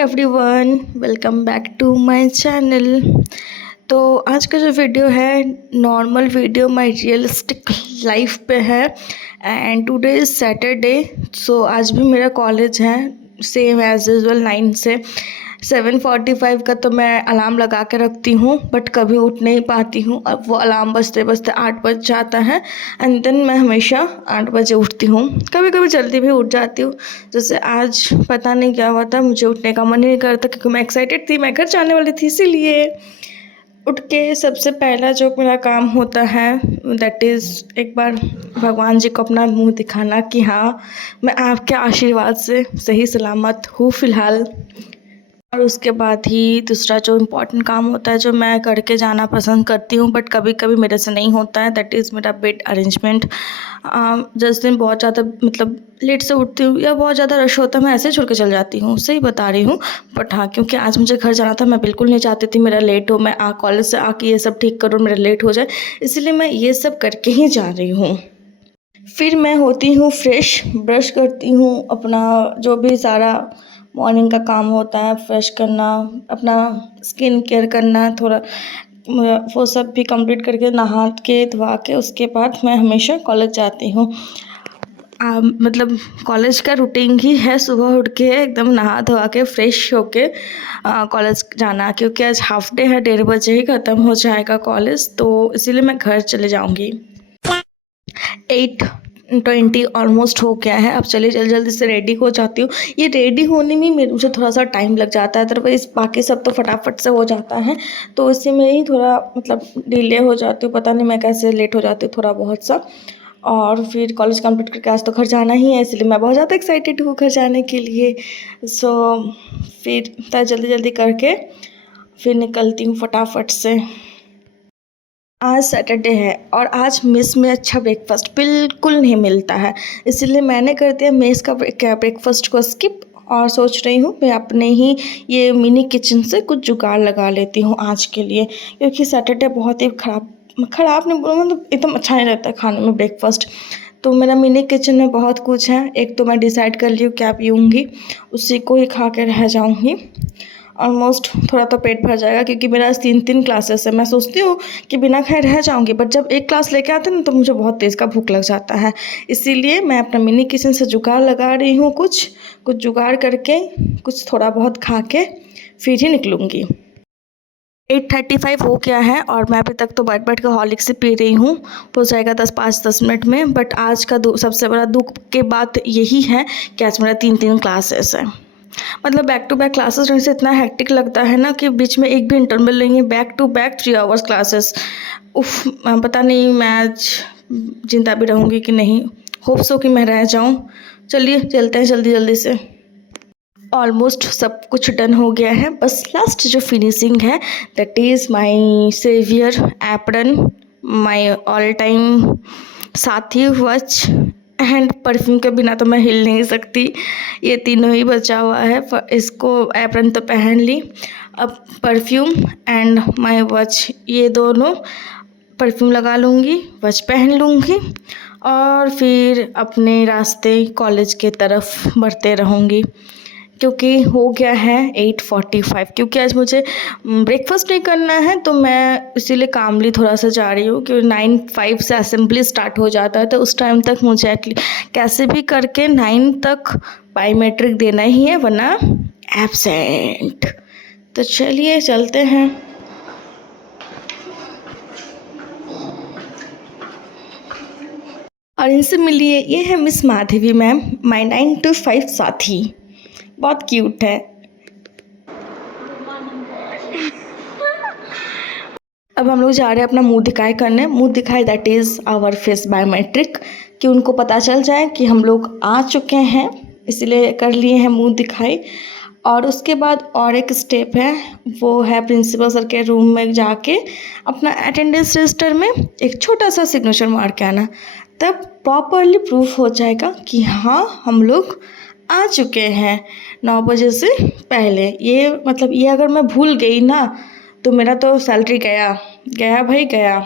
Everyone, welcome back to my channel. तो आज का जो वीडियो है normal video my realistic life पे है। And today is Saturday. So आज भी मेरा कॉलेज है सेम एज यूजुअल 9 से 7:45 का। तो मैं अलार्म लगा के रखती हूँ बट कभी उठ नहीं पाती हूँ। अब वो अलार्म बजते बजते 8 बज जाता है एंड देन मैं हमेशा 8 बजे उठती हूँ। कभी कभी जल्दी भी उठ जाती हूँ। जैसे आज पता नहीं क्या हुआ था, मुझे उठने का मन नहीं करता क्योंकि मैं एक्साइटेड थी, मैं घर जाने वाली थी। इसीलिए उठ के सबसे पहला जो मेरा काम होता है दैट इज़ एक बार भगवान जी को अपना मुंह दिखाना कि हाँ, मैं आपके आशीर्वाद से सही सलामत हूँ फ़िलहाल। और उसके बाद ही दूसरा जो इम्पोर्टेंट काम होता है जो मैं करके जाना पसंद करती हूँ बट कभी कभी मेरे से नहीं होता है, दैट इज़ मेरा बेड अरेंजमेंट। जिस दिन बहुत ज़्यादा मतलब लेट से उठती हूँ या बहुत ज़्यादा रश होता है, मैं ऐसे ही छोड़ के चल जाती हूँ, सही बता रही हूँ। बट हाँ, क्योंकि आज मुझे घर जाना था, मैं बिल्कुल नहीं चाहती थी मेरा लेट हो, मैं कॉलेज से आके ये सब ठीक करूँ, मेरा लेट हो जाए, इसलिए मैं ये सब करके ही जा रही हूँ। फिर मैं होती हूँ फ्रेश, ब्रश करती हूँ, अपना जो भी सारा मॉर्निंग का काम होता है फ्रेश करना, अपना स्किन केयर करना, थोड़ा वो सब भी कंप्लीट करके नहा के धोवा के उसके बाद मैं हमेशा कॉलेज जाती हूँ। मतलब कॉलेज का रूटीन ही है सुबह उठ के एकदम नहा धोवा के फ्रेश होके कॉलेज जाना, क्योंकि आज हाफ डे है, 1:30 बजे ही ख़त्म हो जाएगा कॉलेज, तो इसीलिए मैं घर चले जाऊँगी। 8:20 ऑलमोस्ट हो गया है। अब चलिए जल्दी जल्दी से रेडी हो जाती हूँ। ये रेडी होने में मुझे थोड़ा सा टाइम लग जाता है, अदरवाइज़ बाकी सब तो फटाफट से हो जाता है। तो इसी में ही थोड़ा मतलब डिले हो जाती हूँ, पता नहीं मैं कैसे लेट हो जाती हूँ थोड़ा बहुत सा। और फिर कॉलेज कंप्लीट करके आज तो घर जाना ही है, इसलिए मैं बहुत ज़्यादा एक्साइटेड हूँ घर जाने के लिए। सो फिर जल्दी जल्दी करके फिर निकलती हूँ फटाफट से। आज सैटरडे है और आज मेस में अच्छा ब्रेकफास्ट बिल्कुल नहीं मिलता है, इसलिए मैंने कर दिया मेस का ब्रेकफास्ट को स्किप और सोच रही हूँ मैं अपने ही ये मिनी किचन से कुछ जुगाड़ लगा लेती हूँ आज के लिए, क्योंकि सैटरडे बहुत ही ख़राब नहीं बोलूँ, मतलब एकदम अच्छा नहीं लगता खाने में ब्रेकफास्ट। तो मेरा मिनी किचन में बहुत कुछ है। एक तो मैं डिसाइड कर ली हूँ क्या पीऊँगी, उसी को ही खा के रह जाऊँगी। ऑलमोस्ट थोड़ा तो पेट भर जाएगा क्योंकि मेरा 3 क्लासेस है। मैं सोचती हूँ कि बिना खाए रह जाऊँगी, बट जब एक क्लास लेके आते हैं ना तो मुझे बहुत तेज़ का भूख लग जाता है। इसीलिए मैं अपना मिनी किचन से जुगाड़ लगा रही हूँ, कुछ जुगाड़ करके कुछ थोड़ा बहुत खा के फिर ही निकलूँगी। 8:35 हो गया है और मैं अभी तक तो बैठ के हॉर्लिक्स से पी रही हूँ। हो जाएगा 5-10 मिनट में। बट आज का सबसे बड़ा दुख की बात यही है कि आज मेरा 3 क्लासेस है। मतलब बैक टू बैक क्लासेस रहने से इतना हेक्टिक लगता है ना कि बीच में एक भी इंटरवल नहीं है, back to back 3 hours classes. उफ, पता नहीं मैं आज जिंदा भी रहूँगी कि नहीं, होप सो कि मैं रह जाऊँ। चलिए चलते हैं जल्दी जल्दी से। ऑलमोस्ट सब कुछ डन हो गया है, बस लास्ट जो फिनिशिंग है that is my saviour apron, my all time साथी वॉच एंड परफ्यूम के बिना तो मैं हिल नहीं सकती। ये तीनों ही बचा हुआ है, इसको एप्रन तो पहन ली, अब परफ्यूम एंड माई वॉच, ये दोनों परफ्यूम लगा लूँगी, वॉच पहन लूँगी और फिर अपने रास्ते कॉलेज के तरफ बढ़ते रहूँगी। क्योंकि हो गया है 8:45, क्योंकि आज मुझे ब्रेकफास्ट नहीं करना है तो मैं इसीलिए कामली थोड़ा सा जा रही हूँ, क्योंकि 9:05 से असेंबली स्टार्ट हो जाता है, तो उस टाइम तक मुझे कैसे भी करके 9 तक बायोमेट्रिक देना ही है, वरना एब्सेंट। तो चलिए चलते हैं। और इनसे मिलिए, ये है miss Madhavi ma'am, my 9 to 5 साथी, बहुत क्यूट है। अब हम लोग जा रहे हैं अपना मुंह दिखाई करने, मुंह दिखाई that is our face biometric, कि उनको पता चल जाए कि हम लोग आ चुके हैं, इसलिए कर लिए हैं मुंह दिखाई। और उसके बाद और एक स्टेप है, वो है प्रिंसिपल सर के रूम में जाके अपना अटेंडेंस रजिस्टर में एक छोटा सा सिग्नेचर मार के आना, तब प्रॉपरली प्रूफ हो जाएगा कि हाँ हम लोग आ चुके हैं 9 बजे से पहले। ये मतलब ये अगर मैं भूल गई ना तो मेरा तो सैलरी गया गया भाई गया।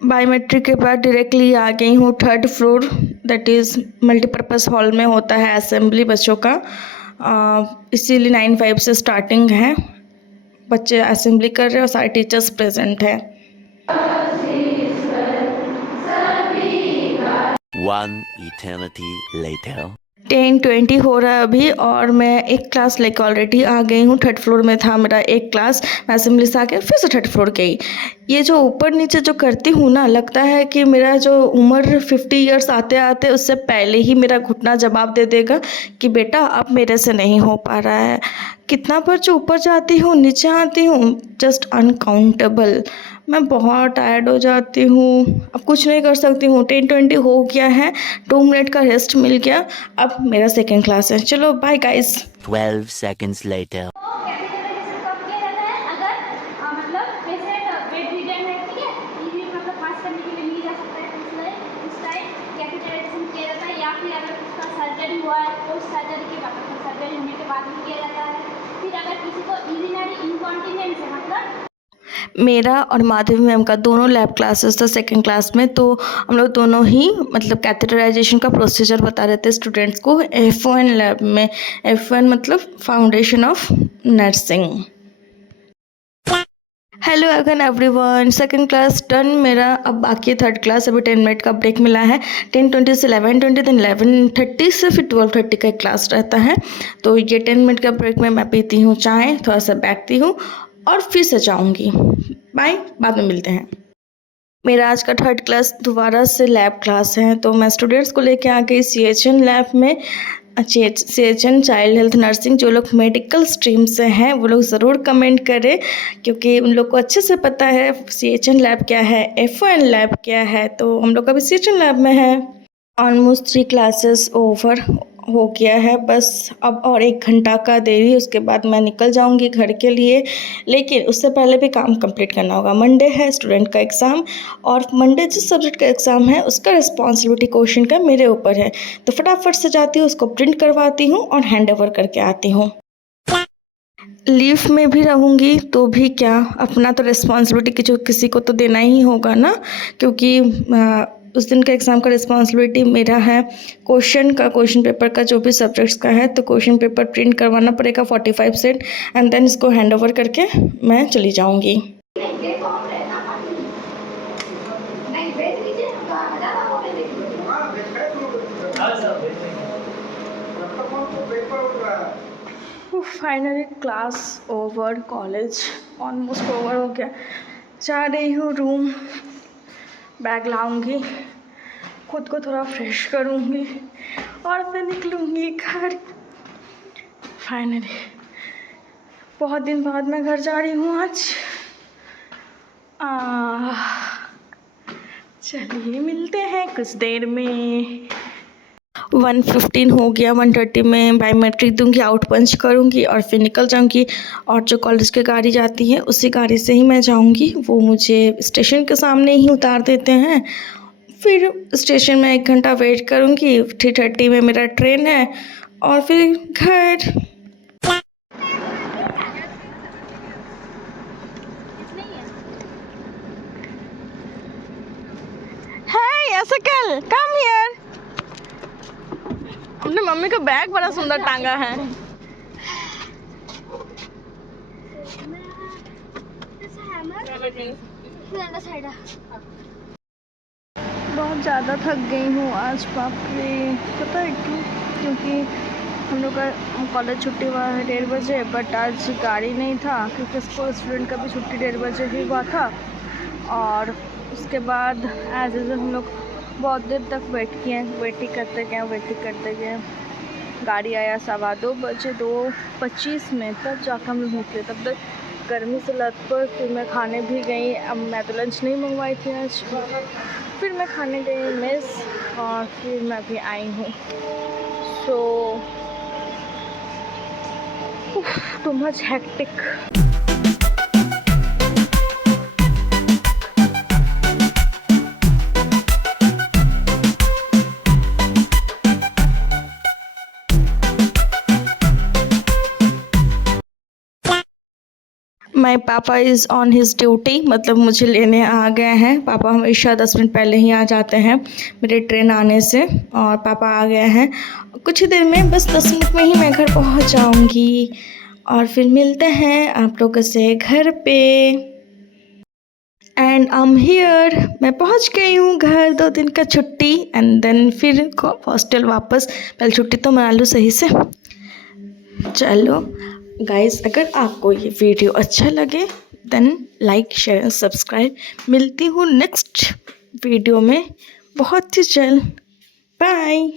बायोमेट्रिक के बाद डायरेक्टली आ गई हूँ third floor, that is multipurpose hall में होता है असेंबली बच्चों का। इसीलिए 9:05 से स्टार्टिंग है, बच्चे असेंबली कर रहे हैं और सारे टीचर्स प्रेजेंट हैं। One eternity later. 10:20 हो रहा है अभी और मैं एक क्लास लेकर ऑलरेडी आ गई हूँ। थर्ड फ्लोर में था मेरा एक क्लास, मैं असेंबली से आके फिर से थर्ड फ्लोर गई। ये जो ऊपर नीचे जो करती हूँ ना, लगता है कि मेरा जो उम्र 50 ईयर्स आते आते उससे पहले ही मेरा घुटना जवाब दे देगा कि बेटा अब मेरे से नहीं हो पा रहा है। कितना बार जो ऊपर जाती हूँ नीचे आती हूँ, जस्ट अनकाउंटेबल। मैं बहुत टायर्ड हो जाती हूँ, अब कुछ नहीं कर सकती हूँ। 10:20 हो गया है, 2 मिनट का रेस्ट मिल गया, अब मेरा सेकेंड क्लास है। चलो bye guys. 12 seconds later. Capitalisation कब किया जाता है? अगर मतलब पेशेंट बेड रिडन है, ठीक है, इजी मतलब पास करने के लिए नहीं जा सकता है, तो उस टाइम कैपिटलाइजेशन किया जाता है। या फिर अगर उसका सर्जरी हुआ है तो सर्जरी के बाद, सर्जरी होने के बाद भी किया जाता है। फिर अगर किसी को यूरिनरी इनकॉन्टिनेंस है, मतलब मेरा और माधवी मैम का दोनों लैब क्लासेस था सेकेंड क्लास में, तो हम लोग दोनों ही मतलब कैथेटराइजेशन का प्रोसीजर बता रहे थे स्टूडेंट्स को F1 लैब में। F1 मतलब foundation of nursing. Hello again everyone, second class done मेरा। अब बाकी थर्ड क्लास, अभी 10 मिनट का ब्रेक मिला है। 10:20 से 11:20, देन 11:30 से फिर 12:30 का क्लास रहता है। तो ये 10 मिनट का ब्रेक में मैं पीती हूँ चाय, थोड़ा सा बैठती हूँ और फिर से जाऊँगी। बाय, बाद में मिलते हैं। मेरा आज का थर्ड क्लास दोबारा से लैब क्लास है, तो मैं स्टूडेंट्स को लेके आ गई CHN लैब में। CHN child health nursing. जो लोग मेडिकल स्ट्रीम से हैं वो लोग ज़रूर कमेंट करें, क्योंकि उन लोग को अच्छे से पता है CHN लैब क्या है, F1 लैब क्या है। तो हम लोग अभी CHN लैब में है। ऑलमोस्ट 3 क्लासेस ओवर हो गया है, बस अब और 1 घंटा का देरी, उसके बाद मैं निकल जाऊंगी घर के लिए। लेकिन उससे पहले भी काम कंप्लीट करना होगा। मंडे है स्टूडेंट का एग्ज़ाम, और मंडे जिस सब्जेक्ट का एग्ज़ाम है उसका रिस्पॉन्सिबिलिटी क्वेश्चन का मेरे ऊपर है। तो फटाफट से जाती हूँ, उसको प्रिंट करवाती हूँ और हैंड ओवर करके आती हूँ। लीव में भी रहूँगी तो भी क्या, अपना तो रिस्पॉन्सिबिलिटी किसी को तो देना ही होगा ना, क्योंकि उस दिन का एग्ज़ाम का रिस्पॉन्सिबिलिटी मेरा है। क्वेश्चन पेपर का जो भी सब्जेक्ट्स का है, तो क्वेश्चन पेपर प्रिंट करवाना पड़ेगा 45 सेट, एंड देन इसको हैंड ओवर करके मैं चली जाऊँगी। Finally class over, college almost over हो गया। जा रही हूँ रूम, बैग लाऊंगी, खुद को थोड़ा फ्रेश करूँगी और फिर निकलूँगी घर। फाइनली बहुत दिन बाद मैं घर जा रही हूँ आज। चलिए मिलते हैं कुछ देर में। 1:15 हो गया, 1:30 में बायोमेट्रिक दूंगी, आउट पंच करूंगी और फिर निकल जाऊंगी। और जो कॉलेज की गाड़ी जाती है उसी गाड़ी से ही मैं जाऊंगी, वो मुझे स्टेशन के सामने ही उतार देते हैं। फिर स्टेशन में 1 घंटा वेट करूंगी, 3:30 में मेरा ट्रेन है और फिर घर। हाय एसकल, कम हियर। अपने मम्मी का बैग बड़ा सुंदर टांगा है। बहुत ज़्यादा थक गई हूँ आज, बाप रे। पता है क्यों? क्योंकि हम लोग का कॉलेज छुट्टी हुआ है 1:30 बजे, बट आज गाड़ी नहीं था, क्योंकि स्टूडेंट का भी छुट्टी 1:30 बजे ही हुआ था। और उसके बाद एज यूजुअल हम लोग बहुत देर तक वेटिंग करते गए। गाड़ी आया 2:15 बजे, 2:25 में, तब जाकर हम लोग निकले। तब तक गर्मी से लथपथ। फिर मैं खाने भी गई, अब मैं तो लंच नहीं मंगवाई थी आज। फिर मैं खाने गई मेस और फिर मैं भी आई हूँ। सो टू मच हेक्टिक। माय पापा इज़ ऑन हिज ड्यूटी, मतलब मुझे लेने आ गए हैं। पापा हमेशा 10 मिनट पहले ही आ जाते हैं मेरे ट्रेन आने से, और पापा आ गए हैं। कुछ ही देर में, बस 10 मिनट में ही मैं घर पहुंच जाऊंगी, और फिर मिलते हैं आप लोगों से घर पे। एंड आई एम हियर, मैं पहुंच गई हूँ घर। 2 दिन का छुट्टी एंड देन फिर हॉस्टल वापस। पहले छुट्टी तो मना लूँ सही से। चलो गाइस, अगर आपको ये वीडियो अच्छा लगे देन लाइक शेयर सब्सक्राइब। मिलती हूँ नेक्स्ट वीडियो में बहुत ही जल्द। बाय।